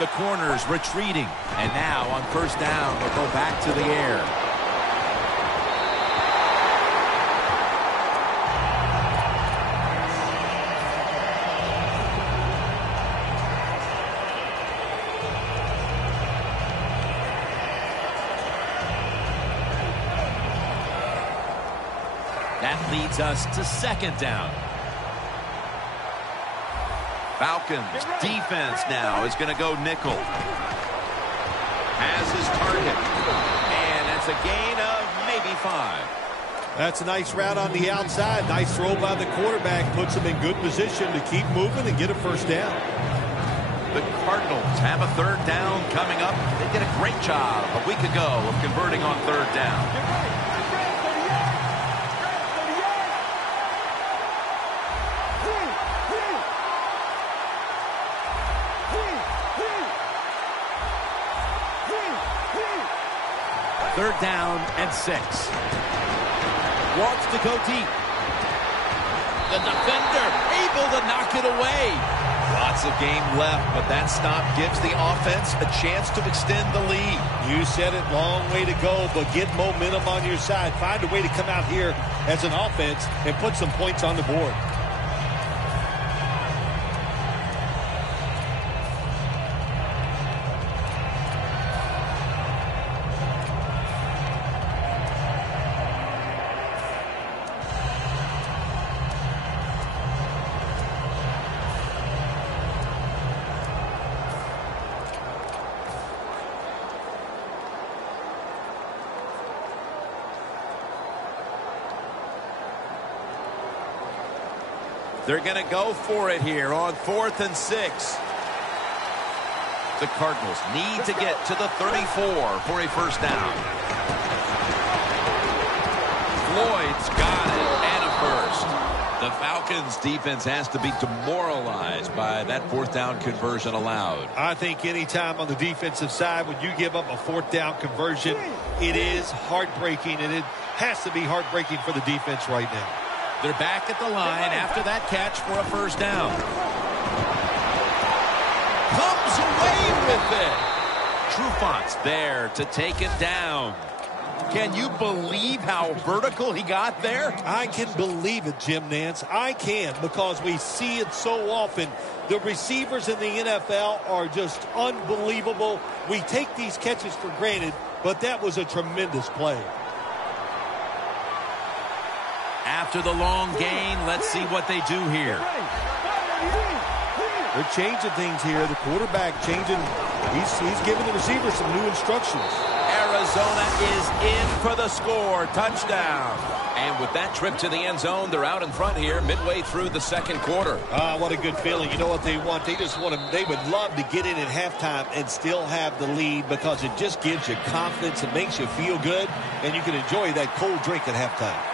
The corner's retreating. And now on first down, they'll go back to the air. That leads us to second down. Falcons defense now is going to go nickel. Has his target. And that's a gain of maybe 5. That's a nice route on the outside. Nice throw by the quarterback. Puts him in good position to keep moving and get a first down. The Cardinals have a third down coming up. They did a great job a week ago of converting on third down. Third down and 6. Wants to go deep. The defender able to knock it away. Lots of game left, but that stop gives the offense a chance to extend the lead. You said it, long way to go, but get momentum on your side. Find a way to come out here as an offense and put some points on the board. They're going to go for it here on 4th and 6. The Cardinals need to get to the 34 for a first down. Floyd's got it and a first. The Falcons defense has to be demoralized by that 4th down conversion allowed. I think anytime on the defensive side when you give up a 4th down conversion, it is heartbreaking, and it has to be heartbreaking for the defense right now. They're back at the line after that catch for a first down. Comes away with it. Trufant's there to take it down. Can you believe how vertical he got there? I can believe it, Jim Nance. I can, because we see it so often. The receivers in the NFL are just unbelievable. We take these catches for granted, but that was a tremendous play. After the long gain, let's see what they do here. They're changing things here. The quarterback changing. He's giving the receiver some new instructions. Arizona is in for the score. Touchdown. And with that trip to the end zone, they're out in front here midway through the second quarter. What a good feeling. You know what they want? They just want to, they would love to get in at halftime and still have the lead, because it just gives you confidence. It makes you feel good, and you can enjoy that cold drink at halftime.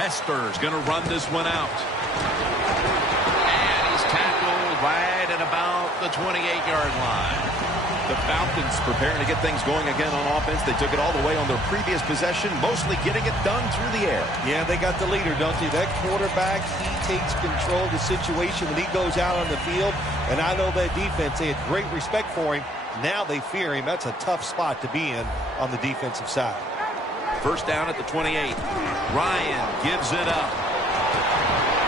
Hester's going to run this one out. And he's tackled right at about the 28-yard line. The Falcons preparing to get things going again on offense. They took it all the way on their previous possession, mostly getting it done through the air. Yeah, they got the leader, don't they? That quarterback, he takes control of the situation when he goes out on the field. And I know that defense, they had great respect for him. Now they fear him. That's a tough spot to be in on the defensive side. First down at the 28. Ryan gives it up.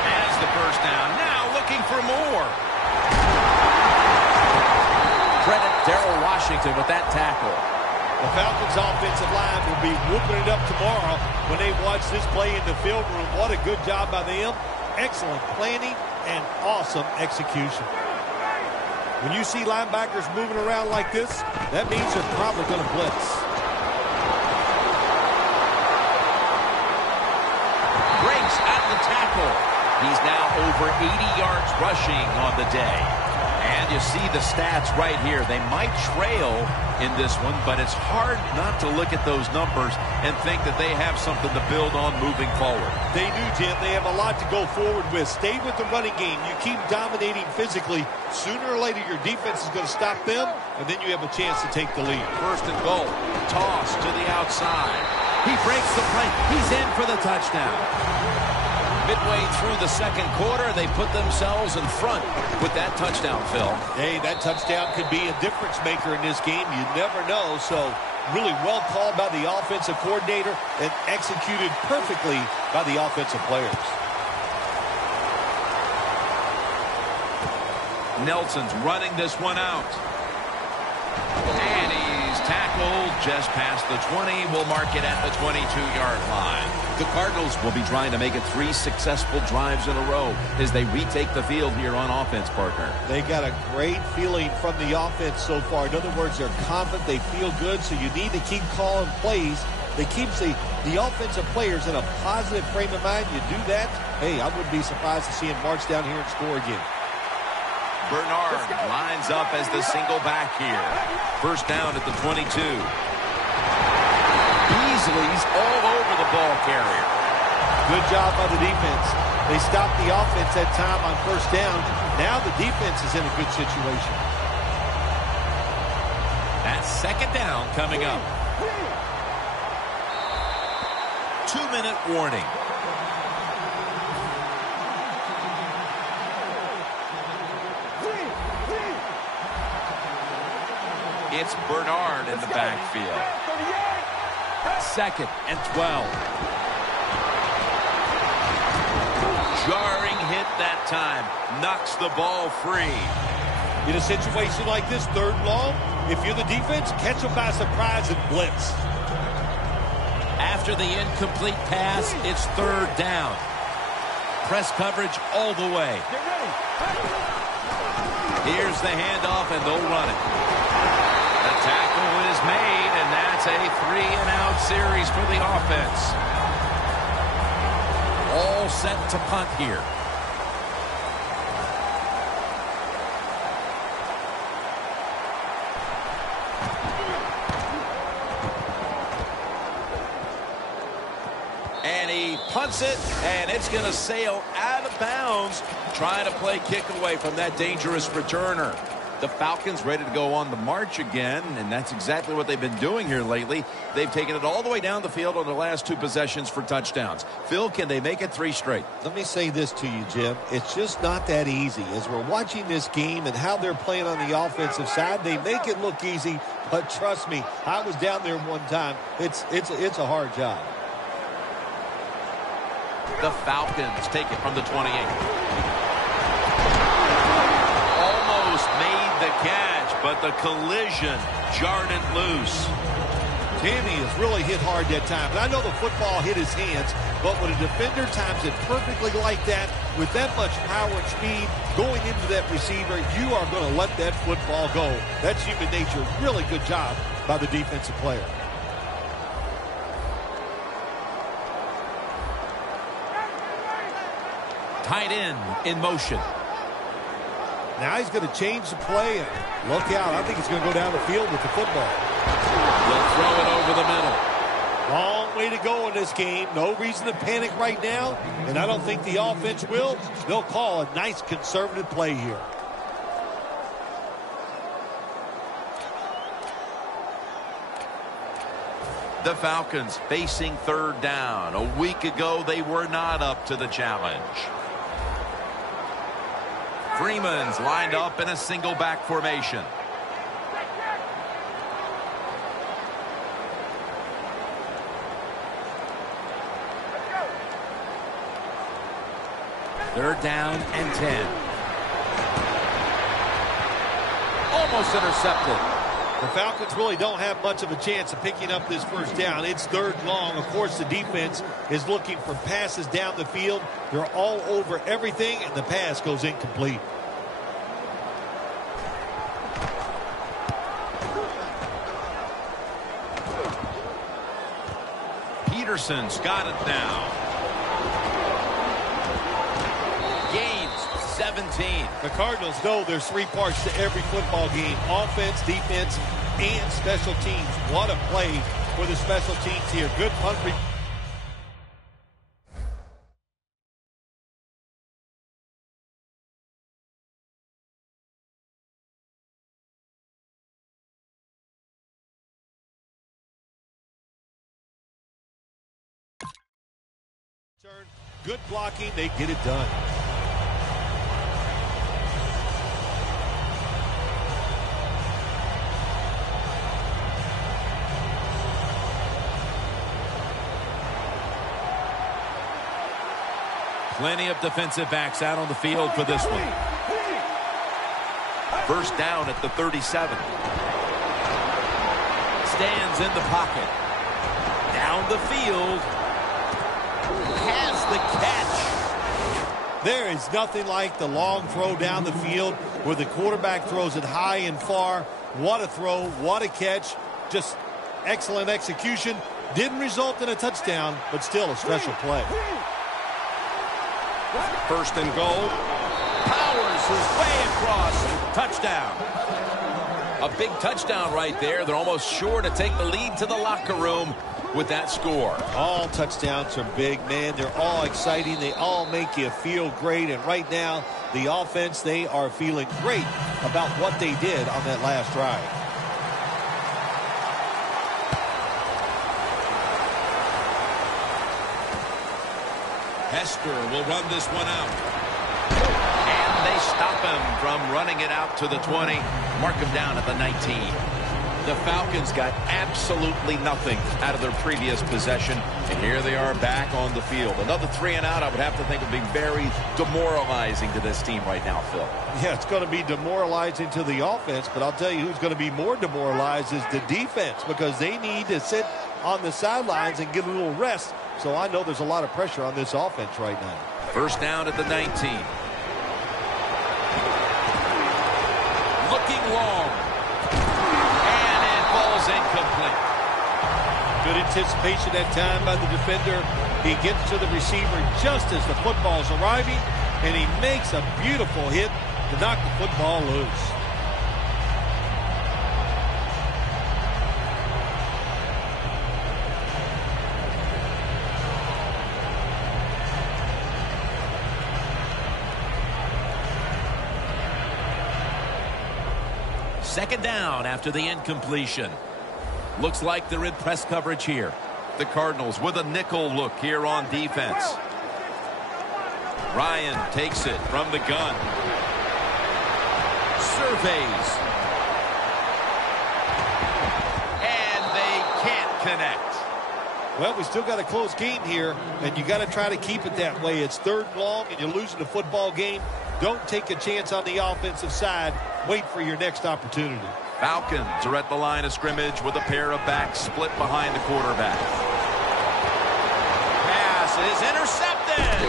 Has the first down. Now looking for more. Credit Darrell Washington with that tackle. The Falcons' offensive line will be whooping it up tomorrow when they watch this play in the film room. What a good job by them. Excellent planning and awesome execution. When you see linebackers moving around like this, that means they're probably going to blitz. Breaks at the tackle. He's now over 80 yards rushing on the day. And you see the stats right here. They might trail in this one, but it's hard not to look at those numbers and think that they have something to build on moving forward. They do, Jim. They have a lot to go forward with. Stay with the running game. You keep dominating physically. Sooner or later, your defense is going to stop them, and then you have a chance to take the lead. First and goal. Toss to the outside. He breaks the play. He's in for the touchdown. Midway through the second quarter, they put themselves in front with that touchdown, Phil. Hey, that touchdown could be a difference maker in this game. You never know. So really well called by the offensive coordinator and executed perfectly by the offensive players. Nelson's running this one out. And he's tackled just past the 20. We'll mark it at the 22-yard line. The Cardinals will be trying to make it 3 successful drives in a row as they retake the field here on offense, partner. They got a great feeling from the offense so far. In other words, they're confident, they feel good, so you need to keep calling plays that keeps the offensive players in a positive frame of mind. You do that, hey, I wouldn't be surprised to see him march down here and score again. Bernard lines up as the single back here. First down at the 22. Beasley's all over the ball carrier. Good job by the defense. They stopped the offense that time on first down. Now the defense is in a good situation. That's second down coming up. 2-minute warning. It's Bernard in the backfield. Second and 12. Jarring hit that time. Knocks the ball free. In a situation like this, third and long, if you're the defense, catch them by surprise and blitz. After the incomplete pass, it's third down. Press coverage all the way. Here's the handoff, and they'll run it. The tackle is made, and that's a 3-and-out series for the offense. All set to punt here. And he punts it, and it's going to sail out of bounds, trying to play kick away from that dangerous returner. The Falcons ready to go on the march again, and that's exactly what they've been doing here lately. They've taken it all the way down the field on the last 2 possessions for touchdowns. Phil, can they make it 3 straight? Let me say this to you, Jim. It's just not that easy. As we're watching this game and how they're playing on the offensive side, they make it look easy, but trust me, I was down there one time. It's a hard job. The Falcons take it from the 28. Made the catch, but the collision jarred it loose. Tammy has really hit hard that time. And I know the football hit his hands, but when a defender times it perfectly like that, with that much power and speed going into that receiver, you are going to let that football go. That's human nature. Really good job by the defensive player. Tight end in motion. Now he's going to change the play, and look out. I think he's going to go down the field with the football. They'll throw it over the middle. Long way to go in this game. No reason to panic right now, and I don't think the offense will. They'll call a nice conservative play here. The Falcons facing third down. A week ago, they were not up to the challenge. Freeman's lined up in a single back formation. They're down and 10. Almost intercepted. The Falcons really don't have much of a chance of picking up this first down. It's third and long. Of course, the defense is looking for passes down the field. They're all over everything, and the pass goes incomplete. Peterson's got it now. Gains 17. The Cardinals know there's 3 parts to every football game: offense, defense, and special teams. What a play for the special teams here. Good punt. Good blocking, they get it done. Plenty of defensive backs out on the field for this one. First down at the 37. Stands in the pocket. Down the field. Has the catch. There is nothing like the long throw down the field where the quarterback throws it high and far. What a throw, what a catch. Just excellent execution. Didn't result in a touchdown, but still a special play. First and goal. Powers his way across. Touchdown. A big touchdown right there. They're almost sure to take the lead to the locker room with that score. All touchdowns are big, man. They're all exciting. They all make you feel great. And right now, the offense, they are feeling great about what they did on that last drive. Hester will run this one out. And they stop him from running it out to the 20. Mark him down at the 19. The Falcons got absolutely nothing out of their previous possession. And here they are back on the field. Another 3 and out, I would have to think, would be very demoralizing to this team right now, Phil. Yeah, it's going to be demoralizing to the offense, but I'll tell you who's going to be more demoralized is the defense, because they need to sit on the sidelines and get a little rest. So I know there's a lot of pressure on this offense right now. First down at the 19. Looking long. And it falls incomplete. Good anticipation that time by the defender. He gets to the receiver just as the football's arriving, and he makes a beautiful hit to knock the football loose. Second down after the incompletion. Looks like they're in press coverage here. The Cardinals with a nickel look here on defense. Ryan takes it from the gun. Surveys. And they can't connect. Well, we still got a close game here, and you got to try to keep it that way. It's third and long, and you're losing the football game. Don't take a chance on the offensive side. Wait for your next opportunity. Falcons are at the line of scrimmage with a pair of backs split behind the quarterback. Pass is intercepted.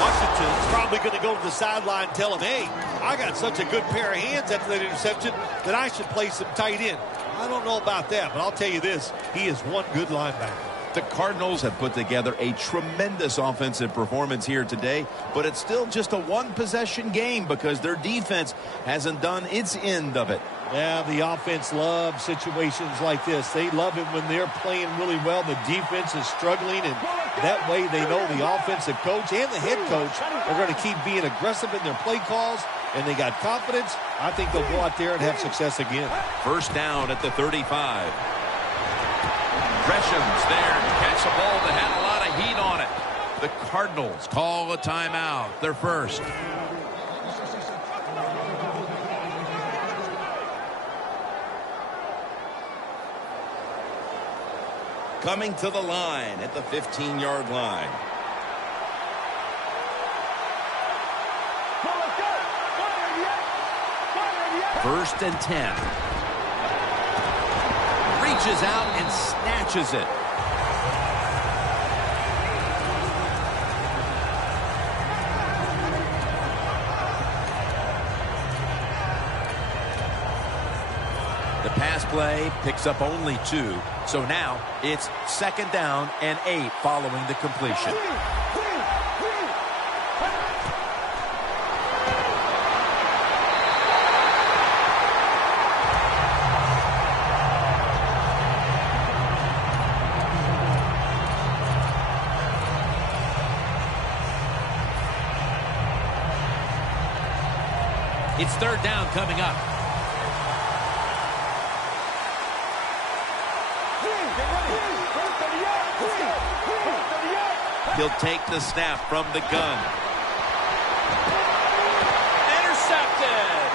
Washington's probably going to go to the sideline and tell him, hey, I got such a good pair of hands after that interception that I should play some tight end. I don't know about that, but I'll tell you this, he is one good linebacker. The Cardinals have put together a tremendous offensive performance here today, but it's still just a one-possession game because their defense hasn't done its end of it. Yeah, the offense loves situations like this. They love it when they're playing really well. The defense is struggling, and that way they know the offensive coach and the head coach are going to keep being aggressive in their play calls, and they got confidence. I think they'll go out there and have success again. First down at the 35. Gresham's there to catch a ball that had a lot of heat on it. The Cardinals call a timeout. They're first. Coming to the line at the 15-yard line. First and 10. Reaches out and snatches it. The pass play picks up only 2, so now it's second down and 8 following the completion. It's third down coming up. He'll take the snap from the gun. Intercepted.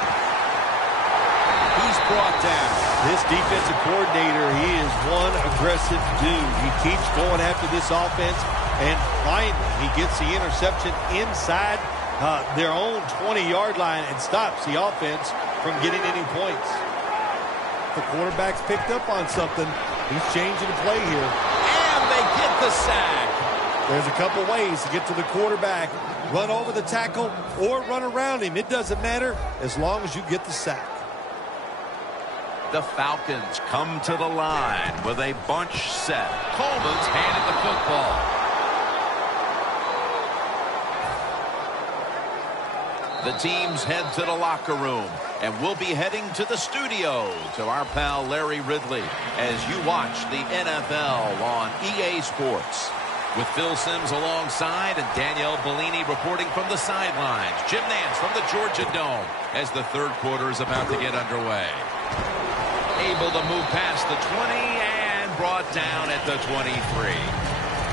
He's brought down. This defensive coordinator, he is one aggressive dude. He keeps going after this offense, and finally he gets the interception inside their own 20-yard line and stops the offense from getting any points. The quarterback's picked up on something. He's changing the play here. And they get the sack. There's a couple ways to get to the quarterback. Run over the tackle or run around him. It doesn't matter as long as you get the sack. The Falcons come to the line with a bunch set. Coleman's handed the football. The teams head to the locker room, and we'll be heading to the studio to our pal Larry Ridley as you watch the NFL on EA Sports. With Phil Simms alongside and Danielle Bellini reporting from the sidelines. Jim Nance from the Georgia Dome as the third quarter is about to get underway. Able to move past the 20 and brought down at the 23.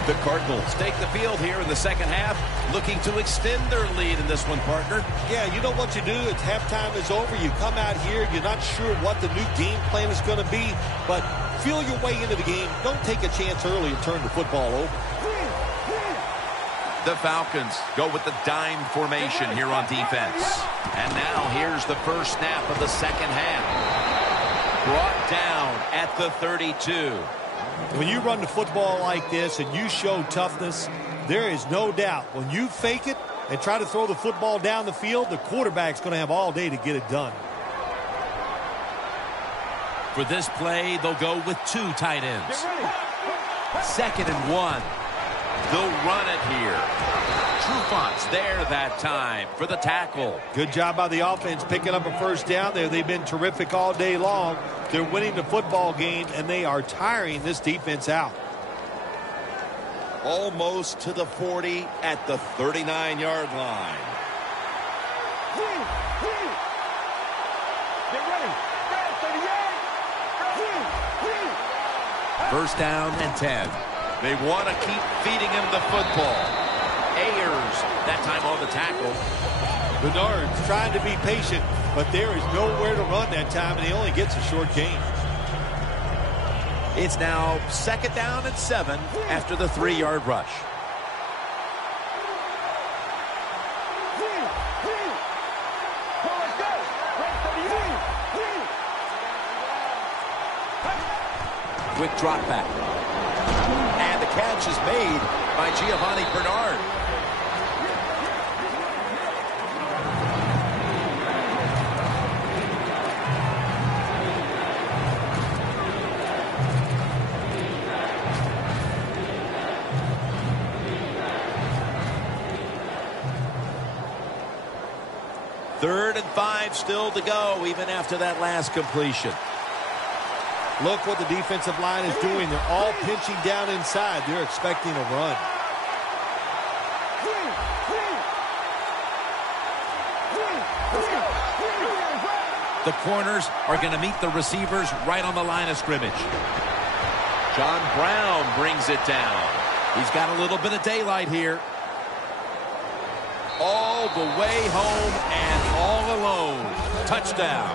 The Cardinals take the field here in the second half, looking to extend their lead in this one, partner. Yeah, you know what you do? It's halftime is over. You come out here, you're not sure what the new game plan is going to be, but feel your way into the game. Don't take a chance early and turn the football over. The Falcons go with the dime formation here on defense. And now here's the first snap of the second half. Brought down at the 32. When you run the football like this and you show toughness, there is no doubt when you fake it and try to throw the football down the field, the quarterback's going to have all day to get it done. For this play, they'll go with two tight ends. 2nd and 1. They'll run it here. Trufont's there that time for the tackle. Good job by the offense picking up a first down there. They've been terrific all day long. They're winning the football game, and they are tiring this defense out. Almost to the 40 at the 39-yard line. Get ready. First down and 10. They want to keep feeding him the football. Ayers, that time on the tackle. Bernard's trying to be patient, but there is nowhere to run that time, and he only gets a short gain. It's now 2nd down and 7 after the 3-yard rush. Quick drop back. And the catch is made by Giovanni Bernard. Third and 5 still to go, even after that last completion. Look what the defensive line is doing. They're all pinching down inside. They're expecting a run. The corners are going to meet the receivers right on the line of scrimmage. John Brown brings it down. He's got a little bit of daylight here. All the way home and all alone. Touchdown.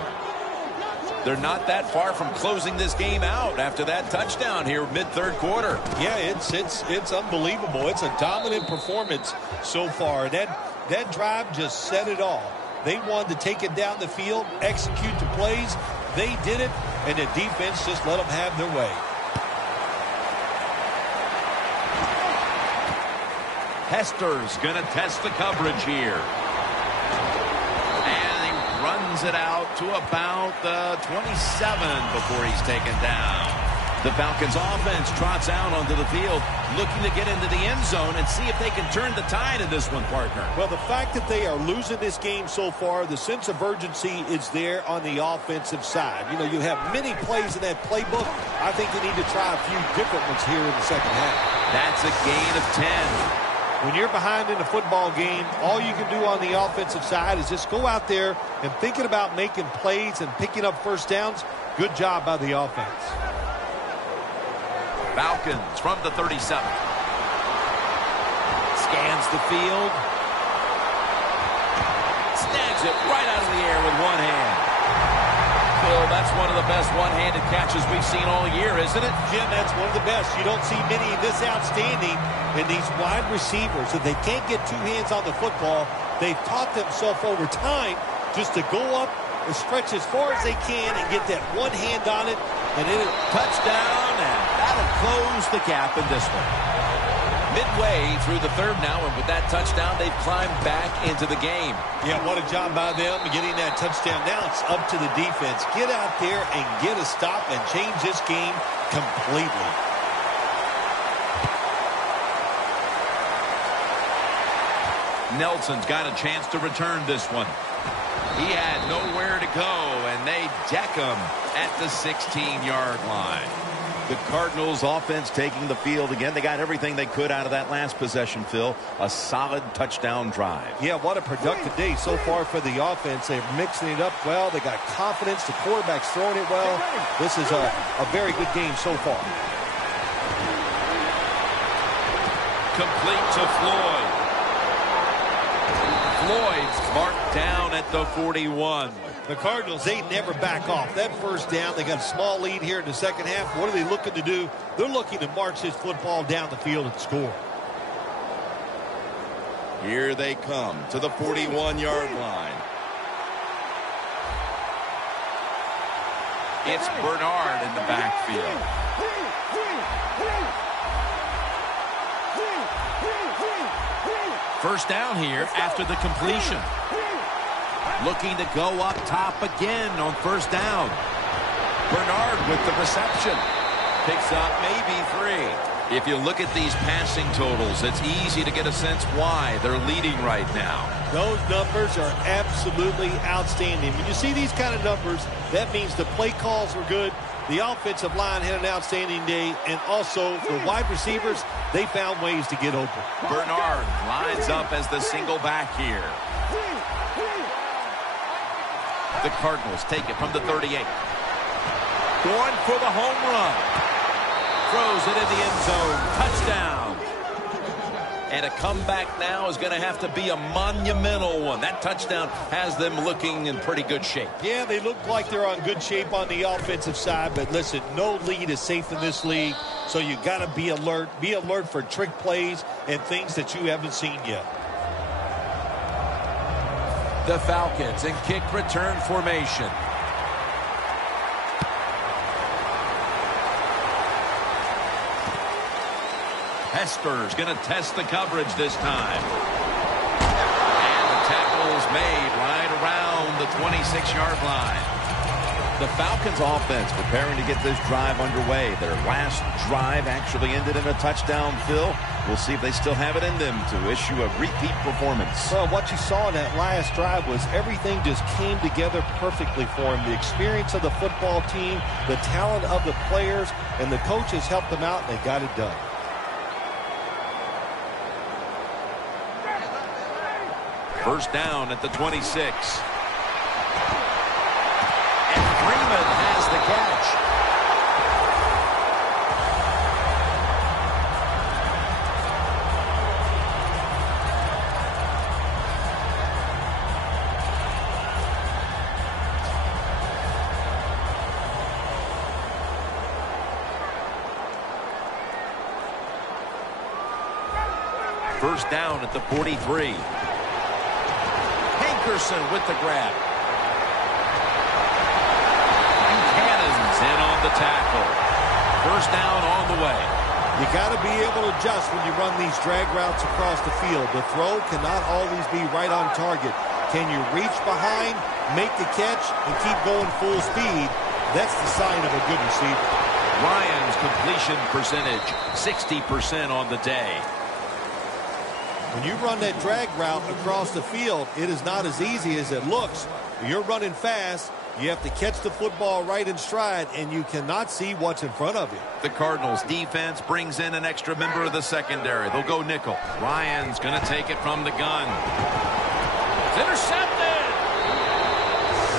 They're not that far from closing this game out after that touchdown here mid-third quarter. Yeah, it's unbelievable. It's a dominant performance so far. That drive just set it all. They wanted to take it down the field, execute the plays. They did it, and the defense just let them have their way. Hester's going to test the coverage here. And he runs it out to about the 27 before he's taken down. The Falcons offense trots out onto the field, looking to get into the end zone and see if they can turn the tide in this one, partner. Well, the fact that they are losing this game so far, the sense of urgency is there on the offensive side. You know, you have many plays in that playbook. I think they need to try a few different ones here in the second half. That's a gain of 10. When you're behind in a football game, all you can do on the offensive side is just go out there and thinking about making plays and picking up first downs. Good job by the offense. Falcons from the 37. Scans the field. Snags it right out of the air with one hand. Phil, that's one of the best one-handed catches we've seen all year, isn't it? Jim, that's one of the best. You don't see many this outstanding. And these wide receivers, if they can't get two hands on the football, they've taught themselves over time just to go up and stretch as far as they can and get that one hand on it. And it is touchdown, and that'll close the gap in this one. Midway through the third now, and with that touchdown, they've climbed back into the game. Yeah, what a job by them getting that touchdown. Now it's up to the defense. Get out there and get a stop and change this game completely. Nelson's got a chance to return this one. He had nowhere to go, and they deck him at the 16-yard line. The Cardinals offense taking the field again. They got everything they could out of that last possession, Phil. A solid touchdown drive. Yeah, what a productive day so far for the offense. They're mixing it up well. They got confidence. The quarterback's throwing it well. This is a very good game so far. Complete to Floyd. Floyd's marked down at the 41. The Cardinals, they never back off. That first down, they got a small lead here in the second half. What are they looking to do? They're looking to march this football down the field and score. Here they come to the 41-yard line. It's Bernard in the backfield. First down here after the completion. Looking to go up top again on first down. Bernard with the reception. Picks up maybe 3. If you look at these passing totals, it's easy to get a sense why they're leading right now. Those numbers are absolutely outstanding. When you see these kind of numbers, that means the play calls were good. The offensive line had an outstanding day. And also, the wide receivers, they found ways to get open. Bernard lines up as the single back here. The Cardinals take it from the 38. Going for the home run. Throws it in the end zone. Touchdown. And a comeback now is going to have to be a monumental one. That touchdown has them looking in pretty good shape. Yeah, they look like they're on good shape on the offensive side. But listen, no lead is safe in this league. So you got to be alert. Be alert for trick plays and things that you haven't seen yet. The Falcons in kick return formation. Hesper's going to test the coverage this time. And the tackle is made right around the 26-yard line. The Falcons offense preparing to get this drive underway. Their last drive actually ended in a touchdown, Phil. We'll see if they still have it in them to issue a repeat performance. Well, what you saw in that last drive was everything just came together perfectly for them. The experience of the football team, the talent of the players, and the coaches helped them out, and they got it done. First down at the 26. And Freeman has the catch. First down at the 43. Hankerson with the grab. Buchanan's in on the tackle. First down on the way. You got to be able to adjust when you run these drag routes across the field. The throw cannot always be right on target. Can you reach behind, make the catch, and keep going full speed? That's the sign of a good receiver. Ryan's completion percentage, 60% on the day. When you run that drag route across the field, it is not as easy as it looks. You're running fast. You have to catch the football right in stride, and you cannot see what's in front of you. The Cardinals defense brings in an extra member of the secondary. They'll go nickel. Ryan's going to take it from the gun. It's intercepted.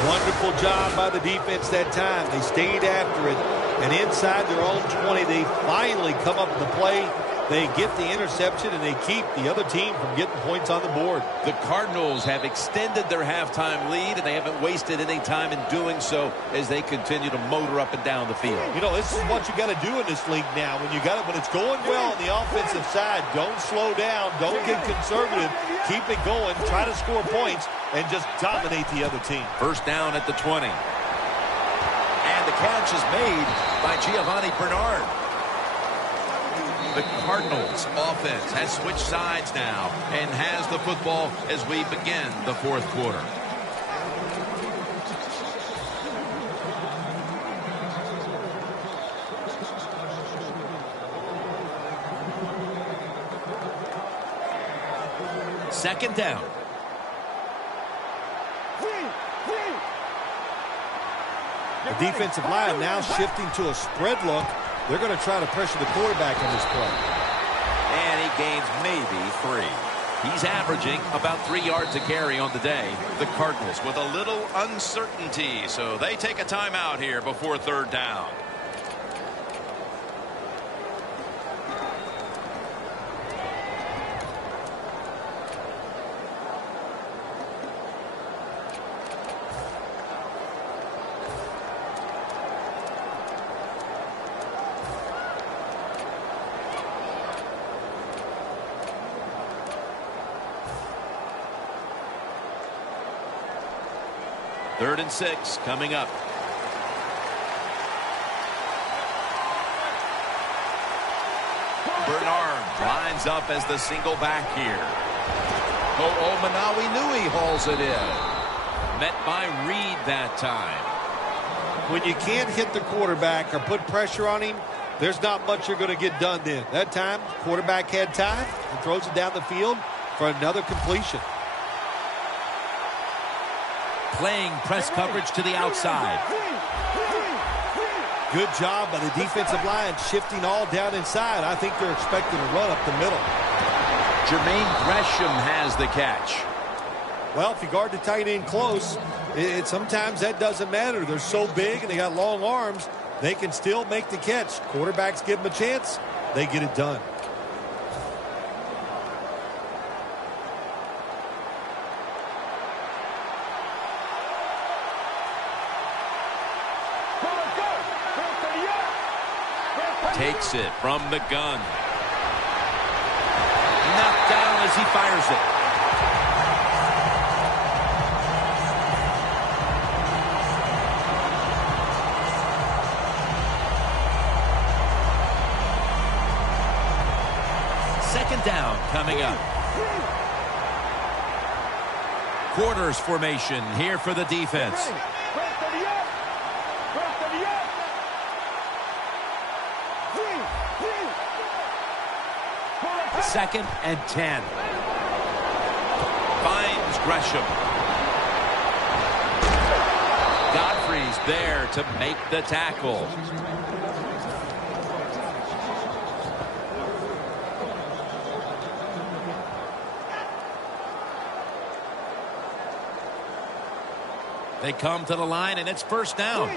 Wonderful job by the defense that time. They stayed after it, and inside their own 20, they finally come up with the play. They get the interception, and they keep the other team from getting points on the board. The Cardinals have extended their halftime lead, and they haven't wasted any time in doing so as they continue to motor up and down the field. You know, this is what you got to do in this league now. When it's going well on the offensive side, don't slow down, don't get conservative, keep it going, try to score points, and just dominate the other team. First down at the 20. And the catch is made by Giovanni Bernard. The Cardinals offense has switched sides now and has the football as we begin the fourth quarter. Second down. The defensive line now shifting to a spread look. They're going to try to pressure the quarterback on this play. And he gains maybe 3. He's averaging about 3 yards a carry on the day. The Cardinals with a little uncertainty, so they take a timeout here before third down. Third and 6 coming up. Bernard lines up as the single back here. Manawi Nui hauls it in. Met by Reed that time. When you can't hit the quarterback or put pressure on him, there's not much you're going to get done then. That time, quarterback had time and throws it down the field for another completion. Playing press coverage to the outside. Good job by the defensive line shifting all down inside. I think they're expecting a run up the middle. Jermaine Gresham has the catch. Well, if you guard the tight end close, sometimes that doesn't matter. They're so big and they got long arms, they can still make the catch. Quarterbacks give them a chance, they get it done. Takes it from the gun. Knocked down as he fires it. Second down coming up. Quarters formation here for the defense. Second and 10. Finds Gresham. Godfrey's there to make the tackle. They come to the line, and it's first down.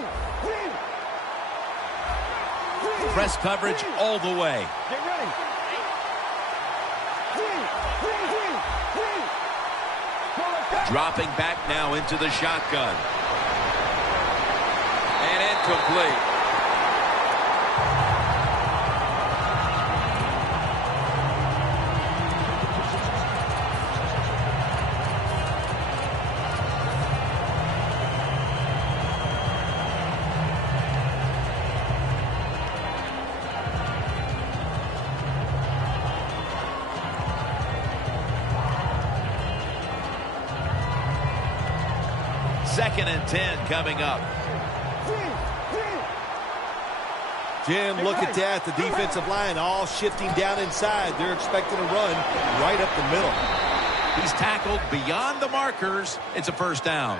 Press coverage all the way. Get ready. Dropping back now into the shotgun. And incomplete. Second and 10 coming up. Jim, look at that. The defensive line all shifting down inside. They're expecting a run right up the middle. He's tackled beyond the markers. It's a first down.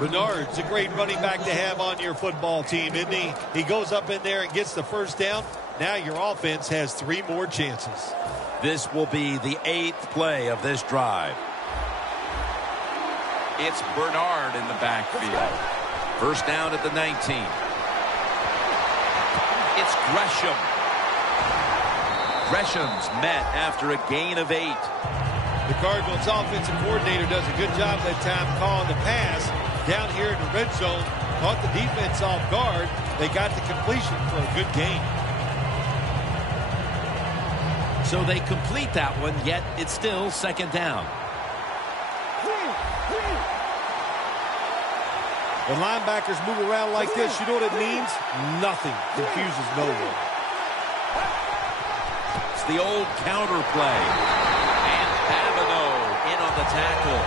Bernard's a great running back to have on your football team, isn't he? He goes up in there and gets the first down. Now your offense has 3 more chances. This will be the 8th play of this drive. It's Bernard in the backfield. First down at the 19. It's Gresham. Gresham's met after a gain of 8. The Cardinals offensive coordinator does a good job that time calling the pass down here in the red zone. Caught the defense off guard. They got the completion for a good gain. So they complete that one, yet it's still second down. When linebackers move around like this, you know what it means? Nothing confuses no one. It's the old counter play. And Babineau in on the tackle.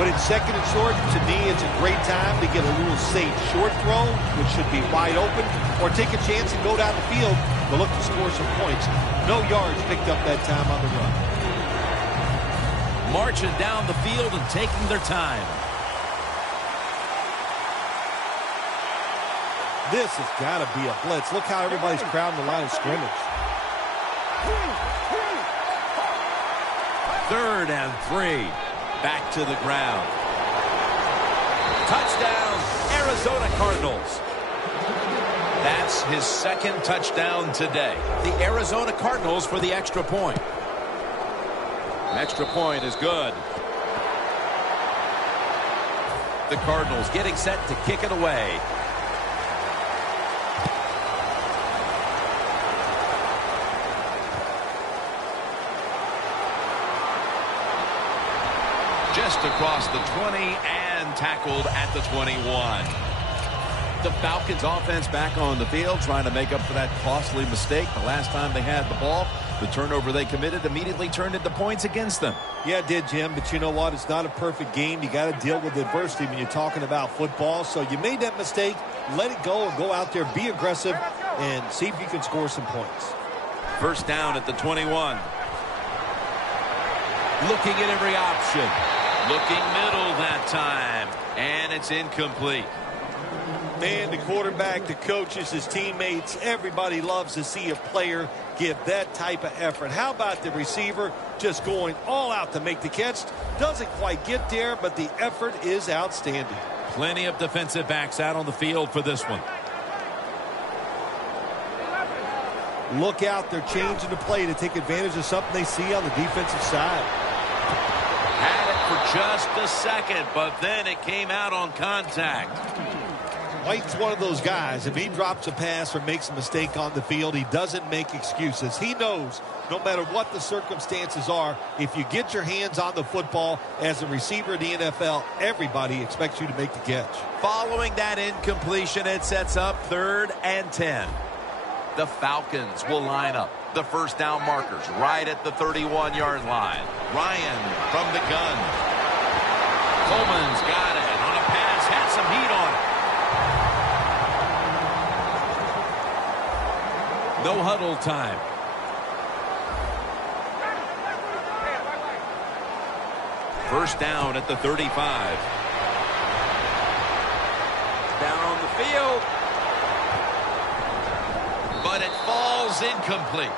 When it's second and short, to me, it's a great time to get a little safe short throw, which should be wide open, or take a chance and go down the field to look to score some points. No yards picked up that time on the run. Marching down the field and taking their time. This has got to be a blitz. Look how everybody's crowding the line of scrimmage. 3rd and 3. Back to the ground. Touchdown, Arizona Cardinals. That's his 2nd touchdown today. The Arizona Cardinals for the extra point. An extra point is good. The Cardinals getting set to kick it away. Just across the 20 and tackled at the 21. The Falcons offense back on the field trying to make up for that costly mistake the last time they had the ball. The turnover they committed immediately turned into points against them. Yeah, it did, Jim, but you know what? It's not a perfect game. You got to deal with adversity when you're talking about football. So you made that mistake. Let it go and go out there, be aggressive, and see if you can score some points. 1st down at the 21. Looking at every option. Looking middle that time. And it's incomplete. Man, the quarterback, the coaches, his teammates, everybody loves to see a player give that type of effort. How about the receiver just going all out to make the catch? Doesn't quite get there, but the effort is outstanding. Plenty of defensive backs out on the field for this one. Look out, they're changing the play to take advantage of something they see on the defensive side. Had it for just a second, but then it came out on contact. White's one of those guys. If he drops a pass or makes a mistake on the field, he doesn't make excuses. He knows no matter what the circumstances are, if you get your hands on the football as a receiver in the NFL, everybody expects you to make the catch. Following that incompletion, it sets up 3rd and 10. The Falcons will line up. The 1st down markers right at the 31-yard line. Ryan from the gun. Coleman's got it on a pass, had some heat on it. No huddle time. First down at the 35. Down on the field. But it falls incomplete.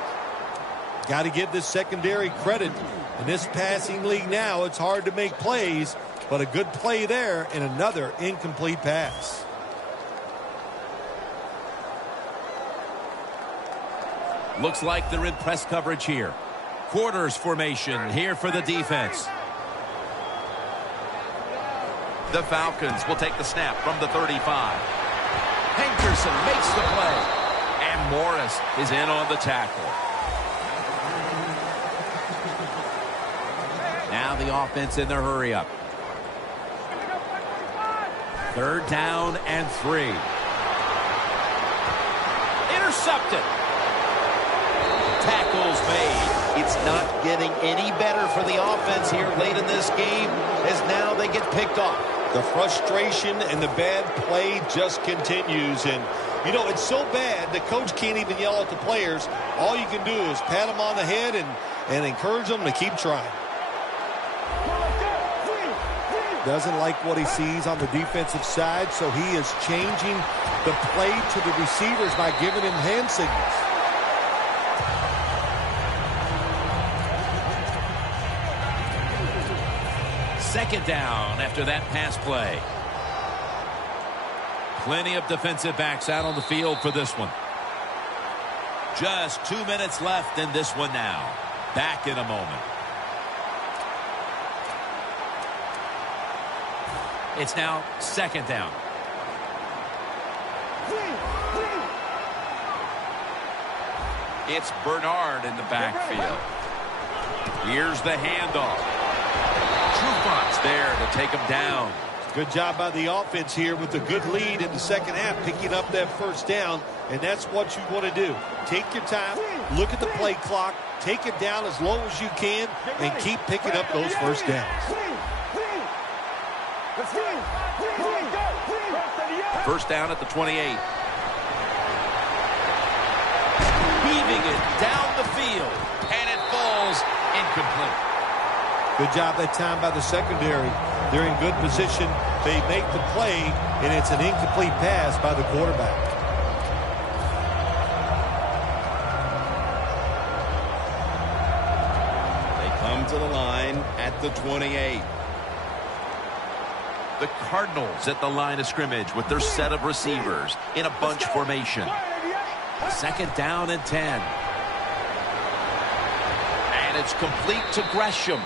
Got to give this secondary credit. In this passing league now, it's hard to make plays, but a good play there and another incomplete pass. Looks like they're in press coverage here. Quarters formation here for the defense. The Falcons will take the snap from the 35. Hankerson makes the play. And Morris is in on the tackle. Now the offense in their hurry up. 3rd down and 3. Intercepted. Tackles made. It's not getting any better for the offense here late in this game as now they get picked off. The frustration and the bad play just continues. And, you know, it's so bad the coach can't even yell at the players. All you can do is pat them on the head and encourage them to keep trying. Doesn't like what he sees on the defensive side, so he is changing the play to the receivers by giving him hand signals. Second down after that pass play. Plenty of defensive backs out on the field for this one. Just 2 minutes left in this one now. Back in a moment. It's now 2nd down. It's Bernard in the backfield. Here's the handoff. Trufont's there to take him down. Good job by the offense here with a good lead in the second half, picking up that 1st down, and that's what you want to do. Take your time, look at the play clock, take it down as low as you can, and keep picking up those 1st downs. 1st down at the 28. Weaving it down the field, and it falls incomplete. Good job that time by the secondary. They're in good position. They make the play, and it's an incomplete pass by the quarterback. They come to the line at the 28. The Cardinals at the line of scrimmage with their set of receivers in a bunch formation. 2nd down and 10. And it's complete to Gresham.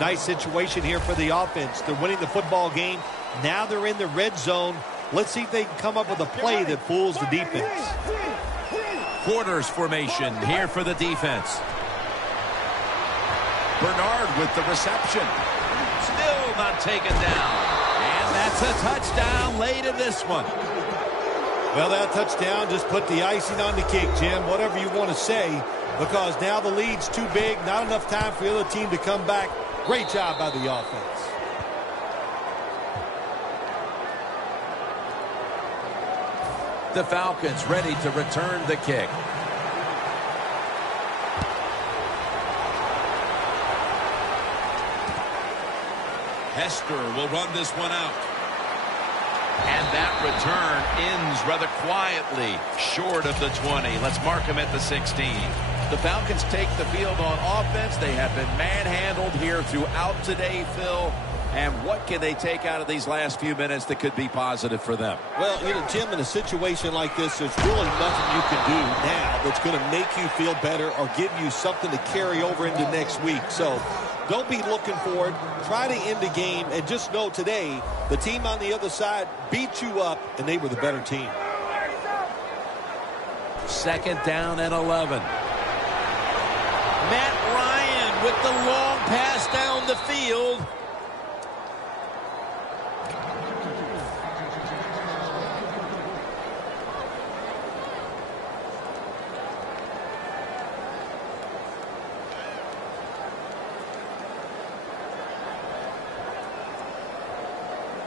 Nice situation here for the offense. They're winning the football game. Now they're in the red zone. Let's see if they can come up with a play that fools the defense. Quarters formation here for the defense. Bernard with the reception. Still not taken down. And that's a touchdown late in this one. Well, that touchdown just put the icing on the cake, Jim, whatever you want to say, because now the lead's too big, not enough time for the other team to come back. Great job by the offense. The Falcons ready to return the kick. Hester will run this one out. And that return ends rather quietly, short of the 20. Let's mark him at the 16. The Falcons take the field on offense. They have been manhandled here throughout today, Phil. And what can they take out of these last few minutes that could be positive for them? Well, you know, Jim, in a situation like this, there's really nothing you can do now that's going to make you feel better or give you something to carry over into next week. So don't be looking for it. Try to end the game, and just know today the team on the other side beat you up, and they were the better team. 2nd down and 11. Matt Ryan with the long pass down the field.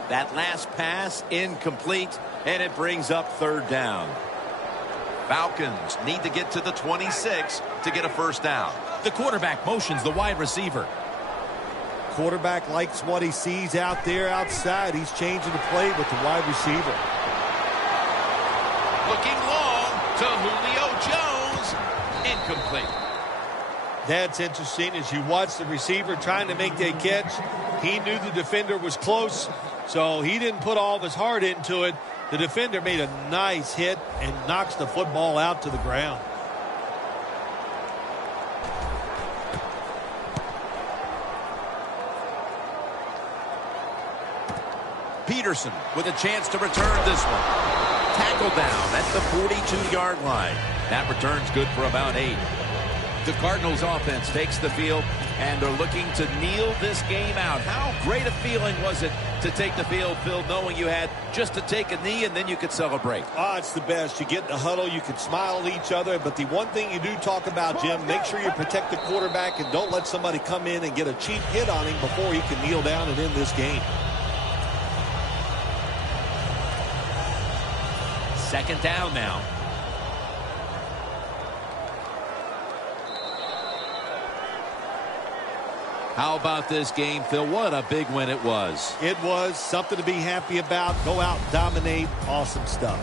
That last pass incomplete, and it brings up 3rd down. Falcons need to get to the 26 to get a 1st down. The quarterback motions the wide receiver. Quarterback likes what he sees out there outside. He's changing the play with the wide receiver. Looking long to Julio Jones. Incomplete. That's interesting. As you watch the receiver trying to make that catch, he knew the defender was close, so he didn't put all of his heart into it. The defender made a nice hit and knocks the football out to the ground. Peterson with a chance to return this one. Tackle down at the 42-yard line. That return's good for about 8. The Cardinals offense takes the field, and they're looking to kneel this game out. How great a feeling was it to take the field, Phil, knowing you had just to take a knee and then you could celebrate? Oh, it's the best. You get in the huddle, you can smile at each other, but the one thing you do talk about, Jim, make sure you protect the quarterback and don't let somebody come in and get a cheap hit on him before he can kneel down and end this game. 2nd down now. How about this game, Phil? What a big win it was. It was something to be happy about. Go out, dominate. Awesome stuff.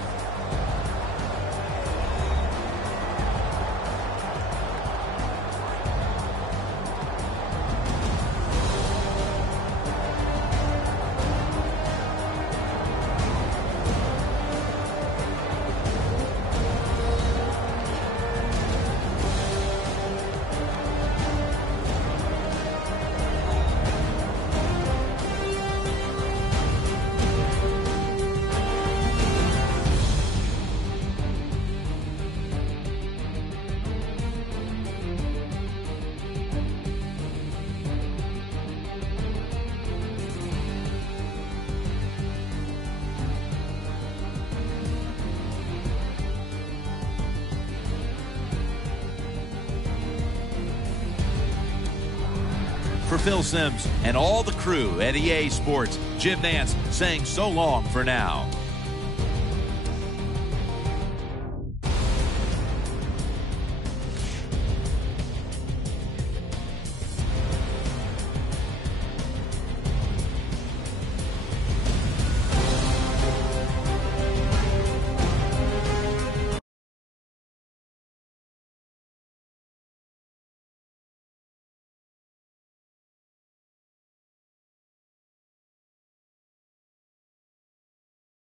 For Phil Simms and all the crew at EA Sports, Jim Nance saying so long for now.